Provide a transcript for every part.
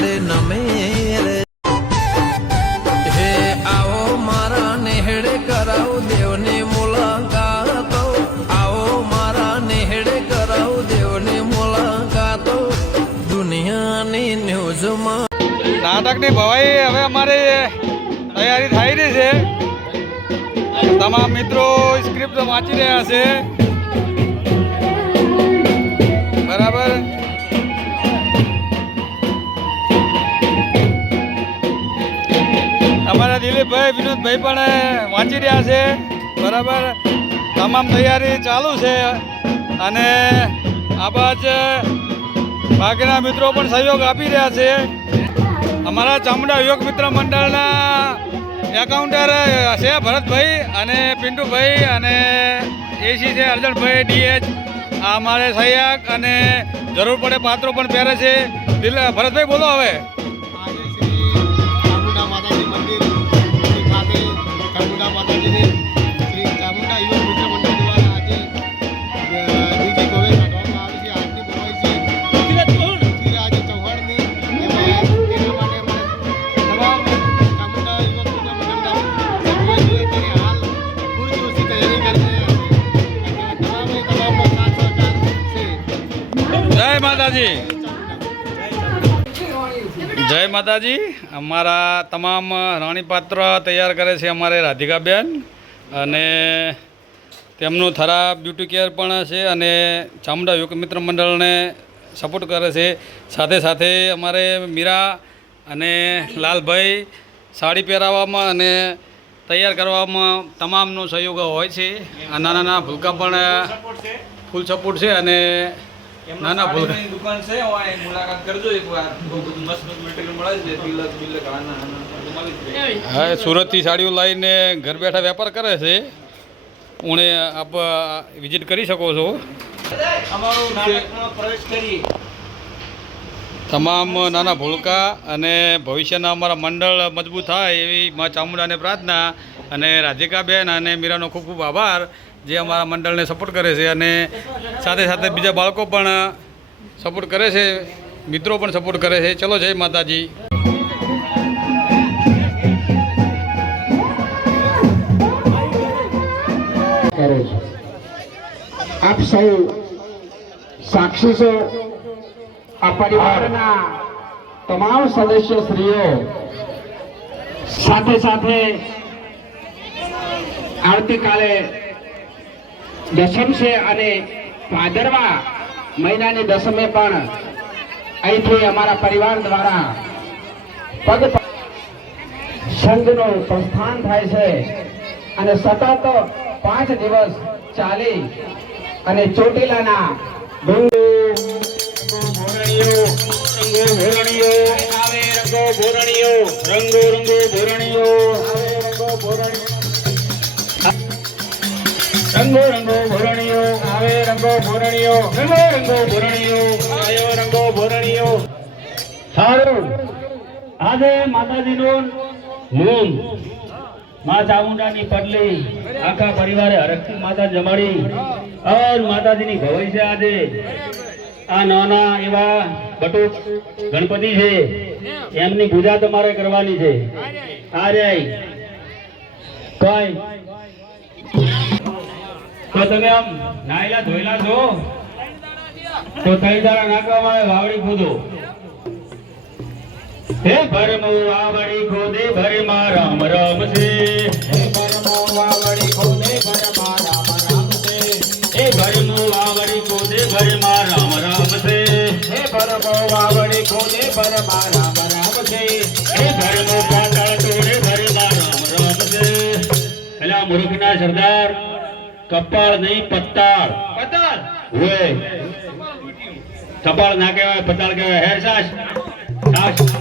નેહડે ન મેરે હે આવો મારા નેહડે કરાવ દેવની મુલાકાતો. આવો મારા નેહડે કરાવ દેવની મુલાકાતો. દુનિયાની ન્યૂઝમાં નાટકની ભવાઈ હવે અમારે તૈયારી થઈ રહી છે. તમામ મિત્રો સ્ક્રિપ્ટ વાંચી રહ્યા છે. વિનોદભાઈ પણ વાંચી રહ્યા છે. બરાબર? તમામ તૈયારી ચાલુ છે. અને આ બાજ બાકીના મિત્રો પણ સહયોગ આપી રહ્યા છે. અમારા ચામુંડા યોગ મિત્ર મંડળના એકાઉન્ટર છે ભરતભાઈ અને પિન્ટુભાઈ અને એસી છે અર્જણભાઈ, ડીએચ. આ અમારે સહાયક અને જરૂર પડે પાત્રો પણ પહેરે છે. ભરતભાઈ બોલો હવે. માતાજી અમારા તમામ રાણીપાત્ર તૈયાર કરે છે અમારે રાધિકાબેન અને તેમનું થરા બ્યુટી કેર પણ છે અને ચામુંડા યુવક મિત્ર મંડળને સપોર્ટ કરે છે. સાથે સાથે અમારે મીરા અને લાલભાઈ સાડી પહેરાવવામાં અને તૈયાર કરવામાં તમામનો સહયોગ હોય છે. આ નાના નાના ભૂલકા પણ ફૂલ સપોર્ટ છે અને નાના ના સાડીની દુકાન છે ઓય મુલાકાત કરજો એકવાર બહુ બધું મસ્ત મસ્ત મટીરિયલ મળે છે તિલક બિલક આના હા સુરતથી સાડીઓ લાવીને ઘર બેઠા વેપાર કરે છે. ઉણે આપ વિઝિટ કરી શકો છો. અમારું નાટકમાં પ્રવેશ કરી તમામ નાના ભૂલકા અને ભવિષ્યના અમારા મંડળ મજબૂત થાય એવી મા ચામુંડાને પ્રાર્થના અને રાધિકાબેન અને મીરાનો ખૂબ ખૂબ આભાર. જે અમારા મંડળને સપોર્ટ કરે છે અને સાથે સાથે બીજા બાળકો પણ સપોર્ટ કરે છે, મિત્રો પણ સપોર્ટ કરે છે. ચલો, જય માતાજી. આપ સૌ સાક્ષી છો. આ પરિવારના તમામ સદસ્ય શ્રીઓ સાથે સાથે આવતીકાલે દસમ છે અને ભાદરવા મહિનાની દસમે પણ અહીંથી અમારા પરિવાર દ્વારા પગ સંઘનું પ્રસ્થાન થાય છે અને સતત પાંચ દિવસ ચાલી અને ચોટીલાના રંગો રંગો ભોરણીઓ રંગો રંગો ભોરણીઓ રંગો રંગો ભોરણીઓ, આવે રંગો ભોરણીઓ, રંગો રંગો ભોરણીઓ આવ્યો રંગો ભોરણીઓ. સારું. આજે માતાજીનું મૂનમાં ચામુંડાની પડલી આખા પરિવારે હરખથી માતા જમાડી. અર માતાજીની ભવાઈ છે આજે. આ નાના એવા બટુક ગણપતિ છે. એમની પૂજા તમારે કરવાની છે. આ રે કઈ તો તમે આમ નાયલા ધોયેલા છો? તો ત્રણ દાડા નાખવામાં આવે, વાવડી ખોદો. હે ભરમો વાવડી ખોદે, ભરમાં રામ રામ છે. હે ભરમો વાવડી ખોદે. કપાળ નહીં પત્તાળ. પતાળ હોય કપાળ ના કહેવાય પતાળ કહેવાય. હેર સાસ. સાસ.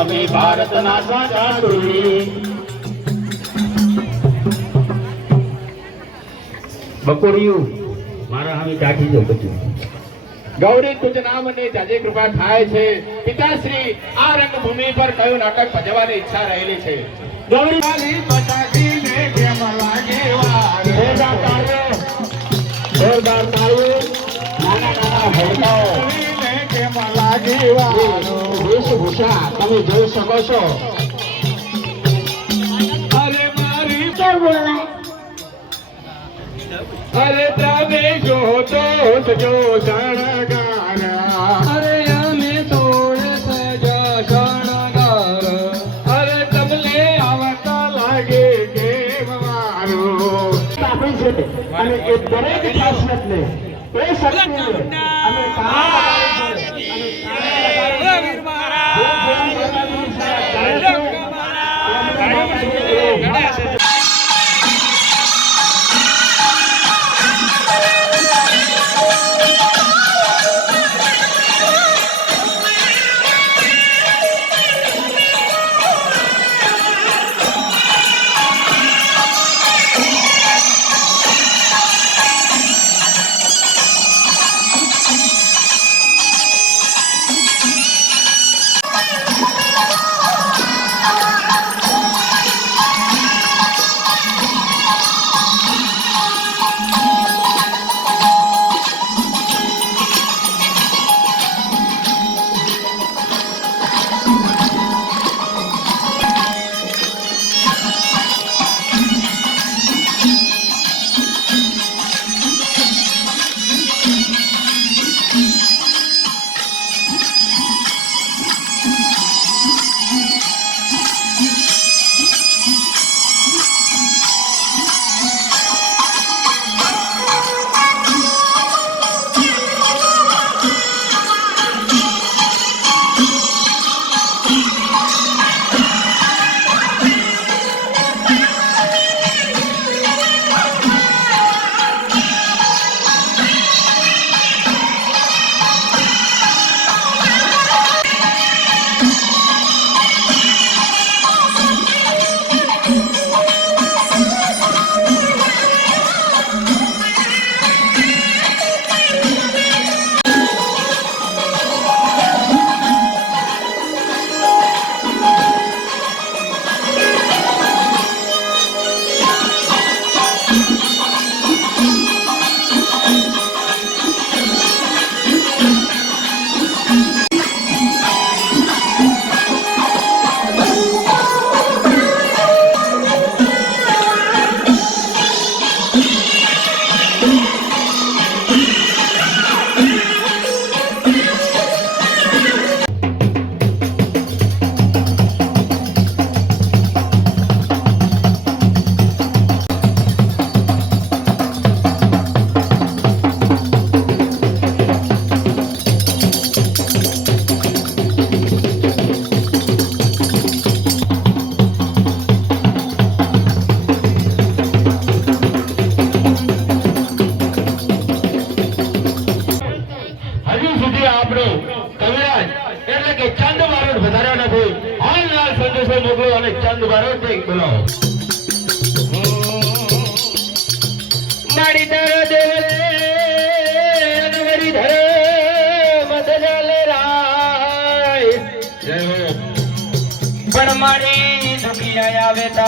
અમે ભારતના સાચા બકોડિયું. મારા સામે ચાખી જો બધું ગૌરી તુજ નામ ને જાજે કૃપા થાય છે. પિતાશ્રી આ રંગભૂમિ પર કયું નાટક ભજવવાની ઈચ્છા રહેલી છે? ગૌરી જોરદાર તાળીઓ. જોરદાર તાળીઓ નાના નાના વેશભૂષા તમે જોઈ શકો છો અરે તમે જો તો સજો અરે અમે તોડે સજા શણગાર અરે તમને આવતા લાગે કે મારું અને એ દરેક શાસનને એ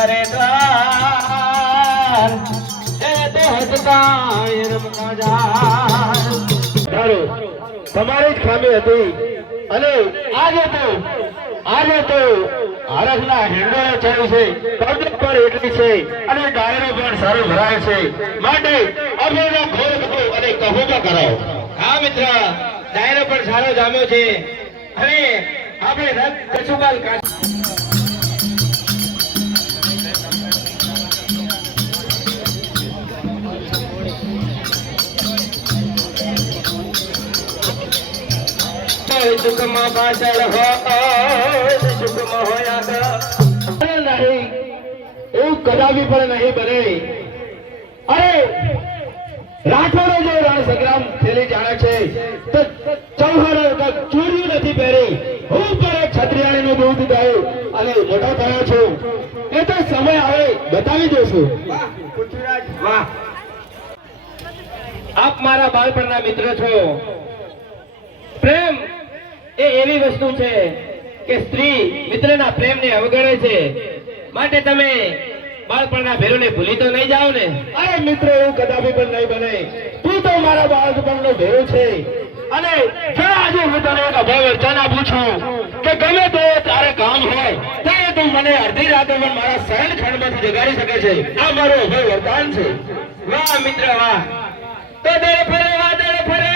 દુખિયા દ્વાર. એ દેહ હસકાય રમતા જાય. તમારી જ ખામી હતી. અને આજે તો આજે તો હરખના હિંડોળે ચડી છે. પબ્લિક પર એટલી છે. અને ડાયરો પણ સારું ભરાય છે. માટે અભિનય ઘોર કહો અને કહુમાં કરાવો હા, મિત્ર. ડાયરો પણ સારો જામ્યો છે. અને આપણે રથ કચુબાલ કાઢ સુખમાં પાછળ સુખમાં નહીં એવું કદાપી પણ નહીં બને અરે રાઠોડે જો રણ સંગ્રામ થયેલી જાણે છે તો ચૌહાણો ચોર્યું નથી પહેરી હું પણ એક ક્ષત્રિયાણીનું દૂધ ગયું અને મોટો થયો છું એ તો સમય આવે બતાવી દઉં વાહ આપ મારા બાળપણના મિત્ર છો. પ્રેમ એ એવી વસ્તુ છે કે સ્ત્રી મિત્રના પ્રેમને અવગણે છે. માટે તમે બાળપણના ભેરોને ભૂલી તો નહીં જાઓ ને? અરે મિત્ર, એવું કદાપી પણ નહીં બને. તું તો મારા બાળપણનો ભેરો છે. અને જરા આજે હું તને એક અભય વચન આપું છું કે ગમે તો તારે કામ હોય, ત્યારે તું મને અડધી રાતે પણ મારા શયન ખંડમાંથી જગાડી શકે છે. આ મારું અભય વરદાન છે. વાહ, મિત્ર, વાહ. તો દળ ફરે વાદળ ફરે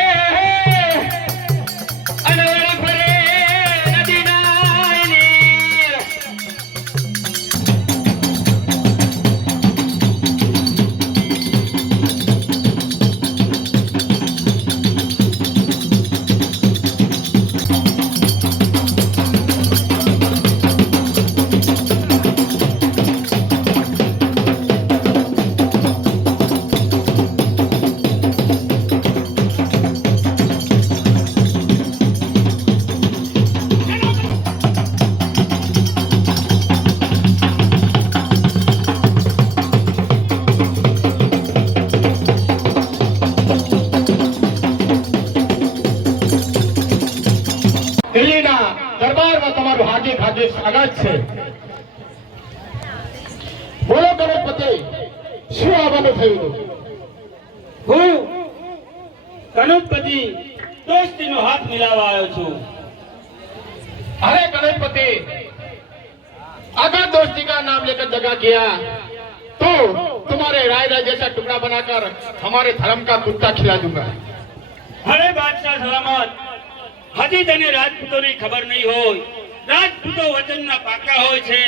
તમારું હાર્દિક હાર્દિક સ્વાગત છે બોલો ગણપતિ શું આવવાનું થયું હું કનોજપતિ દોસ્તીનો હાથ મિલાવવા આવ્યો છું अरे गणपति अगर दोस्ती का नाम लेकर दगा किया तो तुम्हारे राय राय जैसा टुकड़ा बनाकर हमारे धर्म का कुत्ता खिला दूंगा અરે બાદશાહ સલામત હજી તને રાજપૂતોની ખબર નહીં હોય રાજપૂતો વચનના પાકા હોય છે.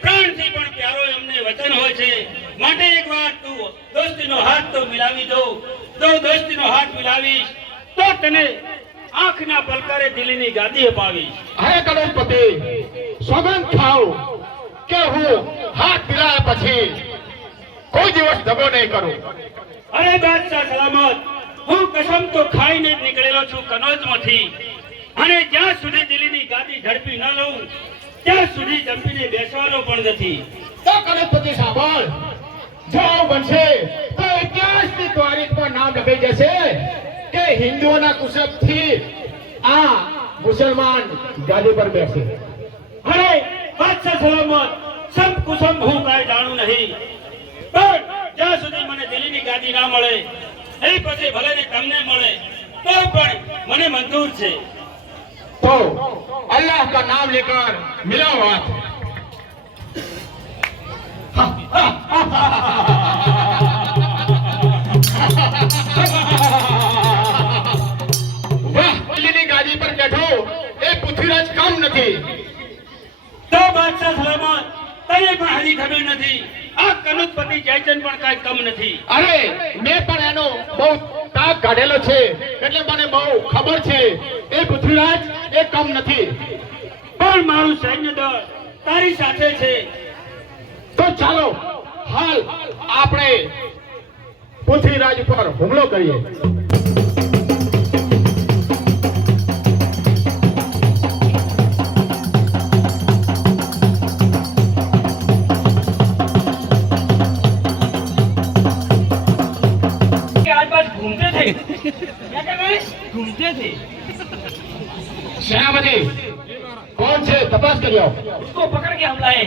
પ્રાણથી પણ પ્યારો એમને વચન હોય છે. માટે એક વાર તું દોસ્તીનો હાથ તો મિલાવી દો તો દોસ્તીનો હાથ મિલાવીશ તો તને આંખના પલકારે દિલ્હીની ગાદી અપાવીશ. હે કરોડપતિ સોગંદ ખાઓ કે હું હાથ મિલાયા પછી કોઈ દિવસ દગો નહીં કરું. અરે બાદશાહ સલામત. હું કસમ તો ખાઈને નીકળેલો છું કનોજમાંથી. અને જ્યાં સુધી દિલ્હીની ગાદી ઝડપી ન લઉં ત્યાં સુધી જંપીને બેસવાનો પણ નથી. તો કનકપતિ સાંભળ. જો બનશે તો ઇતિહાસની તારીખમાં નામ લખાઈ જશે કે હિન્દુઓના કુશબથી આ મુસલમાન ગાદી પર બેસે. અરે બાદશાહ સલામત સબ કુસમ હું કાંઈ જાણું નહીં. પણ જ્યાં સુધી મને દિલ્હીની ગાદી ના મળે એ પછી ભલે ને તમને મળે તો પણ મને મંજૂર છે. तो अल्लाह का नाम लेकर मिलाओ हाथ વાહ દિલ્હીની ગાદી પર બેઠો એ પૃથ્વીરાજ કમ નથી તો બાદશાહ સલામત તને પણ હજી ખબર નથી આ કનુજપતિ જયચંદ પણ કાંઈ કમ નથી અરે મેં પણ એનો બહુ તાક કાઢેલો છે. એટલે મને બહુ ખબર છે. એ પૃથ્વીરાજ એ કમ નથી. પણ મારું સૈન્ય દળ તારી સાથે છે. તો ચાલો હાલ આપણે પૃથ્વીરાજ ઉપર હુમલો કરીએ. घूमते थे सेनापति कौन से तपास करियो? उसको पकड़ के हम लाए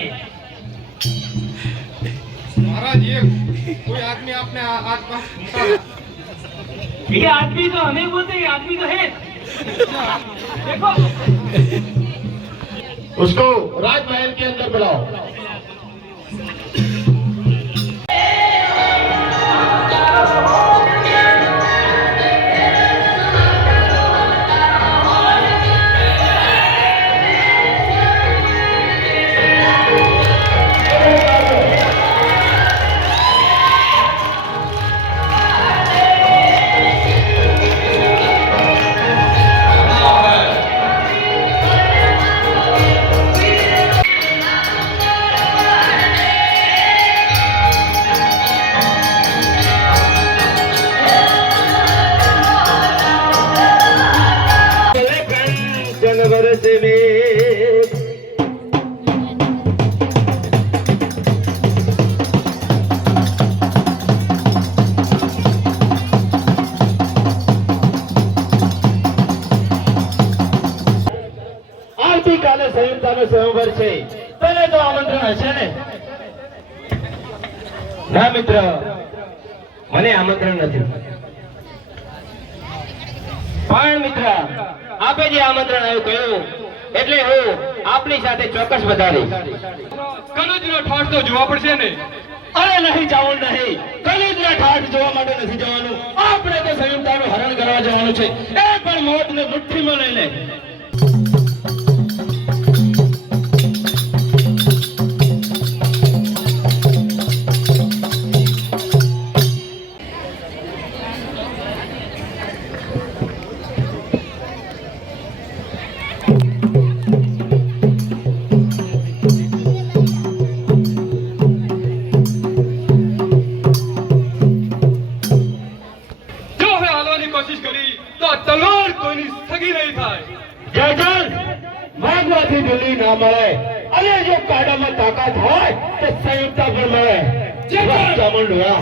महाराज ये कोई आदमी आपने आसपास ये आदमी तो हमें बोलते आदमी तो है। देखो। उसको राजमहल के अंदर बुलाओ। Oh! આમંત્રણ નથી. પણ મિત્ર આપે જે આમંત્રણ આવ્યું કહ્યું એટલે હું આપની સાથે ચોક્કસ વધારી કનોજનો ઠાઠ તો જોવા પડશે ને. અરે નહીં જવું નહીં. ના ઠાઠ જોવા માટે નથી જવાનું. આપણે તો સંયુક્તાનું હરણ કરવા જવાનું છે. એ પણ મોતને મુઠ્ઠીમાં લઈ જો તાકાત હોય તો સંયુક્તા પણ મળે. જય જય! વાહ, ચામુંડવા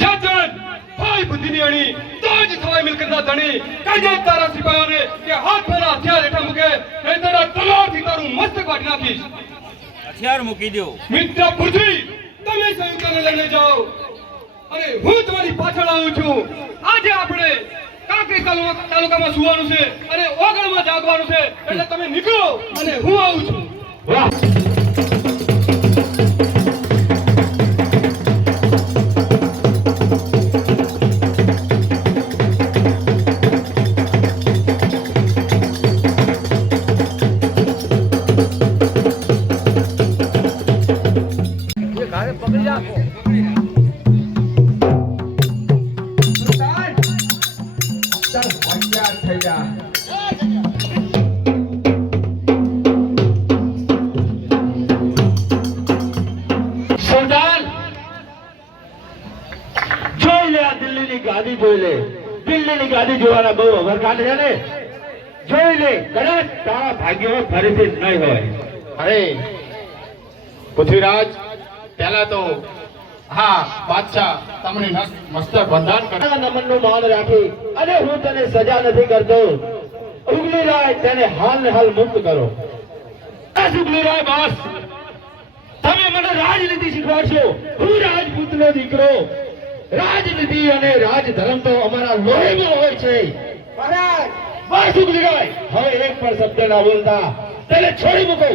જજન ભાઈ બુદ્ધિની અણી તો જ થવાય મિલકતના ધણી. કહેજે તારા સિપાહીઓને કે હાથ પેલા હથિયાર હેઠા મૂકે નહીં તારા તલવારથી તારું મસ્તક વાટી નાખીશ. હથિયાર મૂકી દો મિત્ર પૃથ્વી તમે સંયુક્તને લઈને જાઓ. અને હું તમારી પાછળ આવું છું. આજે આપણે કાંકરી તાલુકા તાલુકામાં સુવાનું છે અને ઓગણમાં જાગવાનું છે. એટલે તમે નીકળો અને હું આવું છું. વાહ ફરીથી નહીં હોય. અરે પૃથ્વીરાજ પહેલા તો હા બાદશાહ તમને મસ્તક વંદન કરે નમનનું માન રાખી અને હું તને સજા નથી કરતો. ઉગલી રાય તેને હાલ ને હાલ મુક્ત કરો. બસ ઉગલી રાય બસ. તમે મને રાજનીતિ શીખવાડશો. હું રાજપૂતનો દીકરો. રાજનીતિ અને રાજધર્મ તો અમારા લોહીમાં હોય છે. છોડી મૂકો.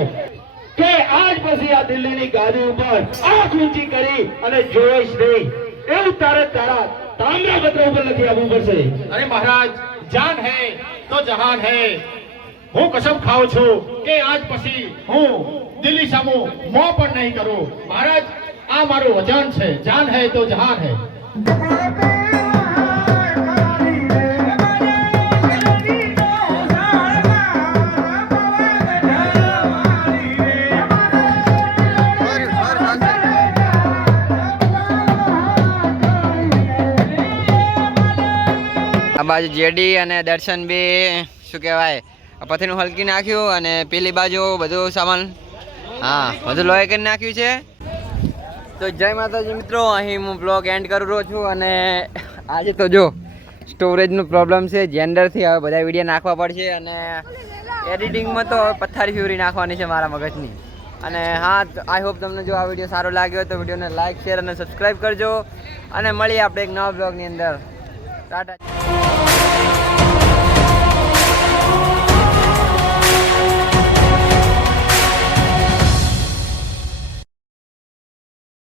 કે આજ પછી આ દિલ્હીની ગાદી ઉપર આંખ ઊંચી કરી અને જોઈશ નહીં. એવું તારે તારા તામ્રપત્ર ઉપર લખી આપવું પડશે. અરે મહારાજ, જાન હે તો જહાન હે. હું કસમ ખાઉં છું કે આજ પછી હું દિલ્હી સામુ મોં પણ નહીં કરું. મહારાજ, આ મારું વચન છે. જાન હે તો જહાન હે. બાજુ જેડી અને દર્શન બી, શું કહેવાય પથરીનું હલકી નાખ્યું અને પેલી બાજુ બધું સામાન, હા, બધું લોહી કરી નાખ્યું છે. તો જય માતાજી મિત્રો, અહીં હું બ્લોગ એન્ડ કરું રહ્યો છું અને આજે તો જો સ્ટોરેજનો પ્રોબ્લેમ છે જેન્ડરથી હવે બધા વીડિયો નાખવા પડશે અને એડિટિંગમાં તો હવે ફ્યુરી નાખવાની છે મારા મગજની. અને હા આઈ હોપ તમને જો આ વીડિયો સારો લાગ્યો તો વિડીયોને લાઇક શેર અને સબસ્ક્રાઈબ કરજો. અને મળીએ આપણે એક નવા બ્લોગની અંદર. ટાટા.